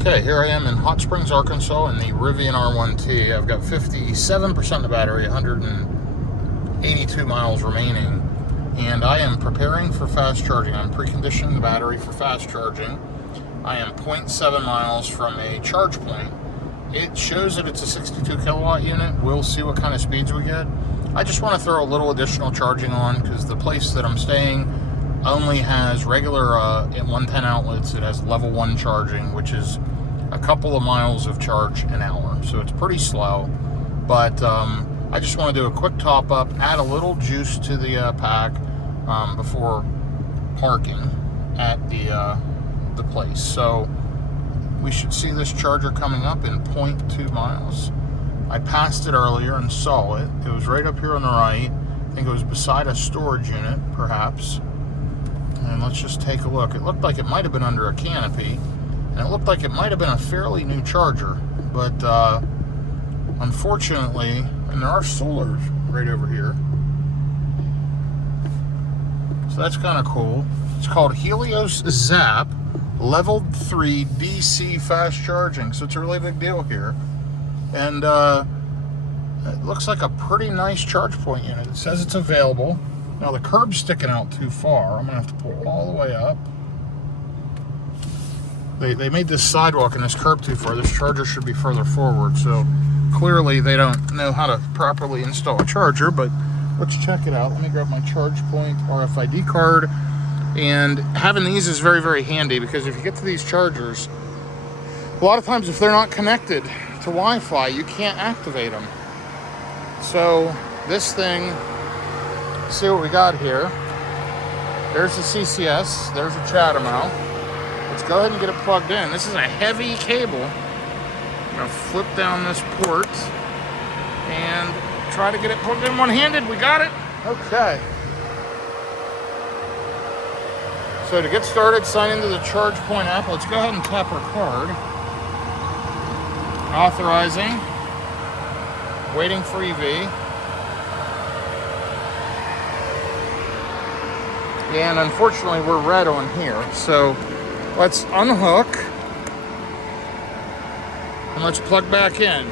Okay, here I am in Hot Springs, Arkansas in the Rivian R1T. I've got 57% of the battery, 182 miles remaining, and I am preparing for fast charging. I'm preconditioning the battery for fast charging. I am 0.7 miles from a Chargepoint. It shows that it's a 62 kilowatt unit. We'll see what kind of speeds we get. I just want to throw a little additional charging on because the place that I'm staying only has regular 110 outlets. It has level 1 charging, which is a couple of miles of charge an hour. So it's pretty slow, but I just want to do a quick top up, add a little juice to the pack before parking at the place. So we should see this charger coming up in 0.2 miles. I passed it earlier and saw it. It was right up here on the right. I think it was beside a storage unit, perhaps. And let's just take a look. It looked like it might have been under a canopy, and it looked like it might have been a fairly new charger. But unfortunately, and there are solars right over here. So that's kind of cool. It's called Helios Zap Level 3 DC fast charging. So it's a really big deal here. And it looks like a pretty nice Chargepoint unit. It says it's available. Now the curb's sticking out too far. I'm gonna have to pull all the way up. They made this sidewalk and this curb too far. This charger should be further forward. So clearly they don't know how to properly install a charger, but let's check it out. Let me grab my Chargepoint RFID card. And having these is very, very handy because if you get to these chargers, a lot of times if they're not connected to Wi-Fi, you can't activate them. So this thing, see what we got here. There's the CCS, there's a CHAdeMO. Let's go ahead and get it plugged in. This is a heavy cable. I'm gonna flip down this port and try to get it plugged in one-handed. We got it. Okay. So to get started, sign into the Chargepoint app. Let's go ahead and tap our card. Authorizing. Waiting for EV. And unfortunately, we're red on here. So let's unhook. And let's plug back in.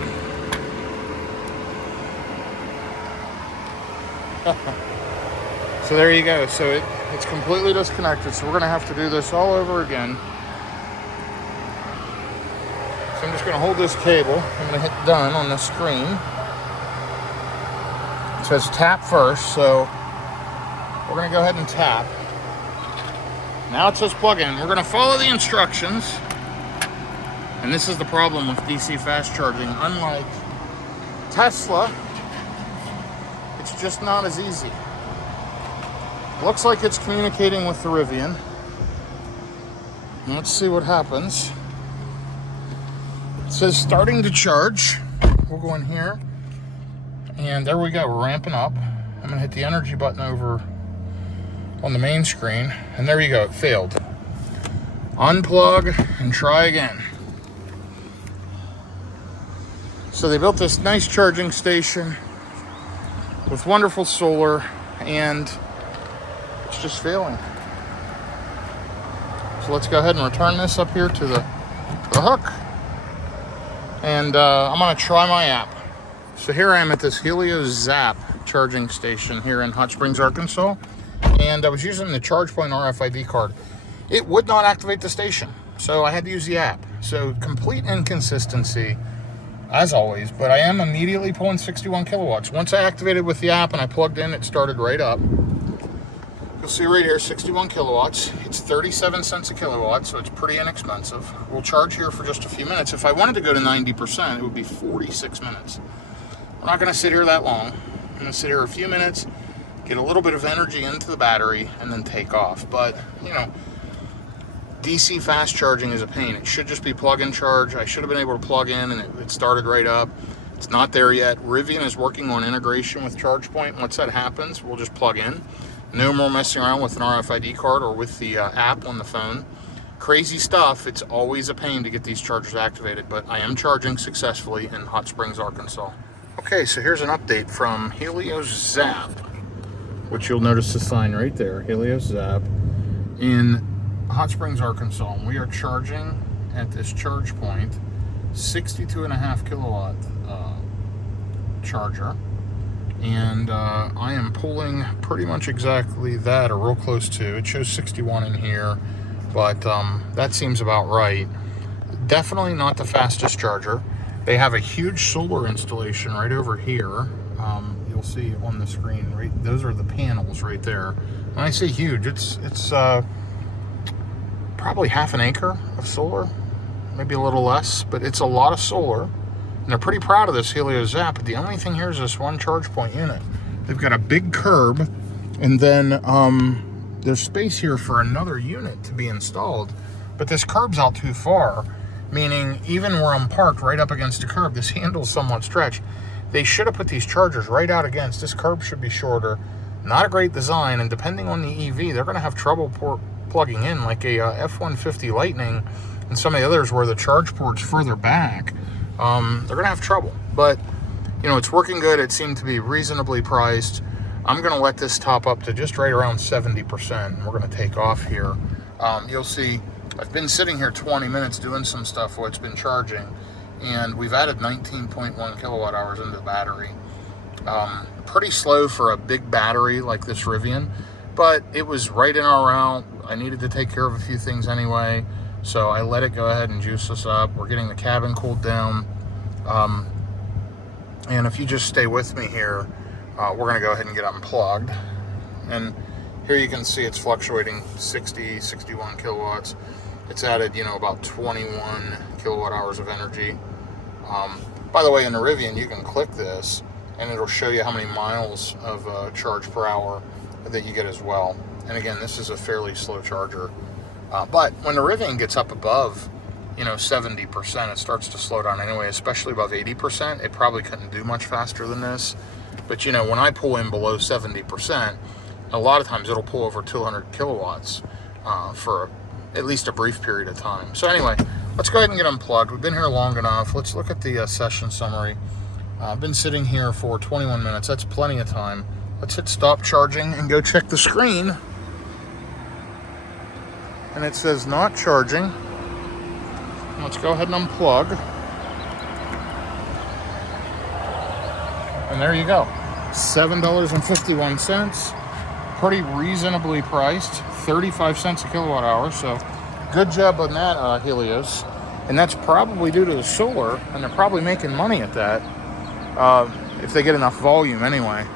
So there you go. So it's completely disconnected. So we're going to have to do this all over again. So I'm just going to hold this cable. I'm going to hit done on the screen. It says tap first. So we're going to go ahead and tap. Now it says plug in. We're going to follow the instructions. And this is the problem with DC fast charging. Unlike Tesla, it's just not as easy. Looks like it's communicating with the Rivian. Let's see what happens. It says starting to charge. We'll go in here. And there we go, we're ramping up. I'm gonna hit the energy button over on the main screen. And there you go, it failed. Unplug and try again. So they built this nice charging station with wonderful solar, and it's just failing. So let's go ahead and return this up here to the hook. And I'm gonna try my app. So here I am at this Helios Zap charging station here in Hot Springs, Arkansas. And I was using the Chargepoint RFID card. It would not activate the station, so I had to use the app. So complete inconsistency, as always, but I am immediately pulling 61 kilowatts. Once I activated with the app and I plugged in, it started right up. You'll see right here, 61 kilowatts. It's 37 cents a kilowatt, so it's pretty inexpensive. We'll charge here for just a few minutes. If I wanted to go to 90%, it would be 46 minutes. We're not gonna sit here that long. I'm gonna sit here a few minutes, get a little bit of energy into the battery, and then take off. But, you know, DC fast charging is a pain. It should just be plug and charge. I should have been able to plug in and it started right up. It's not there yet. Rivian is working on integration with Chargepoint. Once that happens, we'll just plug in. No more messing around with an RFID card or with the app on the phone. Crazy stuff. It's always a pain to get these chargers activated, but I am charging successfully in Hot Springs, Arkansas. Okay, so here's an update from Helios Zap, which you'll notice the sign right there, Helios Zap, in Hot Springs, Arkansas. And we are charging at this Chargepoint 62.5 kilowatt charger, and I am pulling pretty much exactly that, or real close to. It shows 61 in here, but that seems about right. Definitely not the fastest charger. They have a huge solar installation right over here. You'll see on the screen, right? Those are the panels right there. When I say huge, it's probably half an acre of solar, maybe a little less, but it's a lot of solar. And they're pretty proud of this Helios Zap. But the only thing here is this one Chargepoint unit. They've got a big curb, and then there's space here for another unit to be installed. But this curb's out too far, meaning even where I'm parked right up against the curb, this handle's somewhat stretched. They should have put these chargers right out against. This curb should be shorter. Not a great design, and depending on the EV, they're going to have trouble plugging in, like a F-150 Lightning and some of the others where the charge port's further back. They're going to have trouble. But, you know, it's working good. It seemed to be reasonably priced. I'm going to let this top up to just right around 70%, and we're going to take off here. You'll see I've been sitting here 20 minutes doing some stuff while it's been charging, and we've added 19.1 kilowatt hours into the battery. Pretty slow for a big battery like this Rivian, but it was right in our route. I needed to take care of a few things anyway, so I let it go ahead and juice us up. We're getting the cabin cooled down, and if you just stay with me here, we're going to go ahead and get unplugged. And here you can see it's fluctuating 60, 61 kilowatts. It's added, you know, about 21 kilowatt hours of energy. By the way, in the Rivian, you can click this and it'll show you how many miles of charge per hour that you get as well. And again, this is a fairly slow charger. But when the Rivian gets up above, you know, 70%, it starts to slow down anyway, especially above 80%. It probably couldn't do much faster than this. But, you know, when I pull in below 70%, a lot of times it'll pull over 200 kilowatts for at least a brief period of time. So anyway, let's go ahead and get unplugged. We've been here long enough. Let's look at the session summary. I've been sitting here for 21 minutes. That's plenty of time. Let's hit stop charging and go check the screen. And it says not charging. Let's go ahead and unplug. And there you go. $7.51. Pretty reasonably priced. 35 cents a kilowatt hour. So good job on that, Helios. And that's probably due to the solar, and they're probably making money at that. If they get enough volume anyway.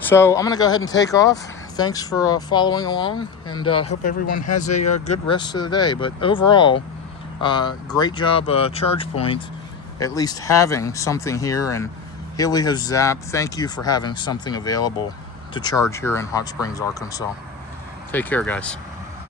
So I'm going to go ahead and take off. Thanks for following along, and hope everyone has a good rest of the day. But overall, great job, Chargepoint, at least having something here. And Helios Zap, thank you for having something available to charge here in Hot Springs, Arkansas. Take care, guys.